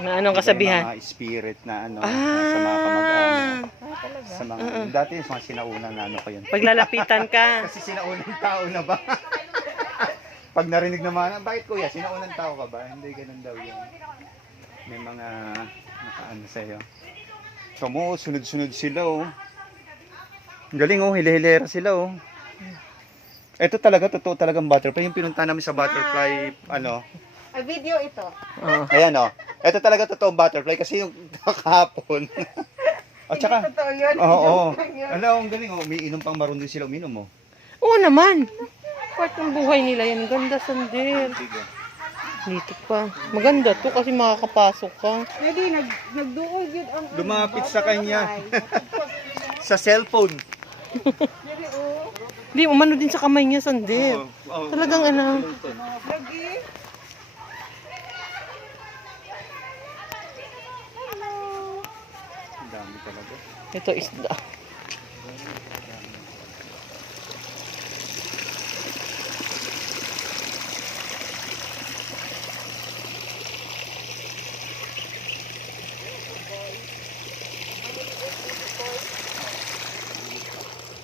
Na anong kasabihan? Mga spirit na ano, sa mga kamag-anak. talaga? Sa mga, dati sa mga sinaunang ano ko yun. Paglalapitan ka. Kasi sinaunang tao na ba? Pag narinig naman, bakit kuya, sinaunang tao ka ba? Hindi, ganun daw yun. May mga nakaano sa'yo. So mo, sunod-sunod sila oh. Ang galing oh, hile-hilera sila oh. Ito talaga, totoo talagang butterfly. Yung pinunta namin sa butterfly, ano. A video ito. Oh. Ayan oh. Ito talaga totoong butterfly kasi yung kahapon. At saka, Hindi totoo yun. oo. Joke lang yun. Alam, ang galing oh. Umiinom pang marunong sila uminom oh. Oo naman. Part ng buhay nila yan. Ganda, Sandel. Sige. Dito pa. Maganda to kasi makakapasok ka. Pwede, nagduol yun ang... Lumapit sa kanya. Sa cellphone. Dili, oh. Di, umano din sa kamay niya, Sandel. Oo. Talagang ano. Lagi. Ang dami talaga. Ito isda.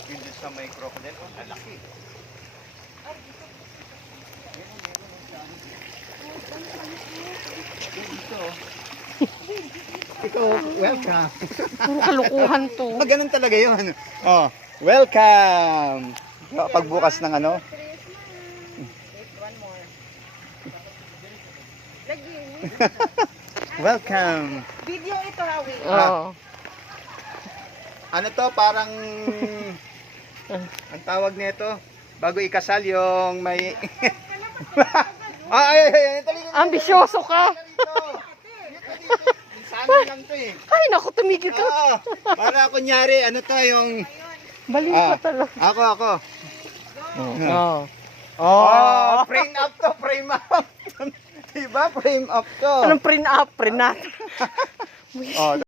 Yun din sa may crocodile. Oh, lalaki. Ikaw, welcome. Puro kalukuhan to. Ganun talaga yun. Oh, welcome. Pagbukas ng ano. Wait, one more. Lagi. Welcome. Video ito, Hawi. Oo. Ano to, parang ang tawag nito, bago ikasal yung may ay, Ambisyoso ka. Sana lang to eh. Ay, naku, tumigil ka. Oo, para kunyari, ano to yung Baliw ka talaga. ako. Oo. Oh, frame up to, frame up. Diba, frame up to. Anong print up? Print up. Oh,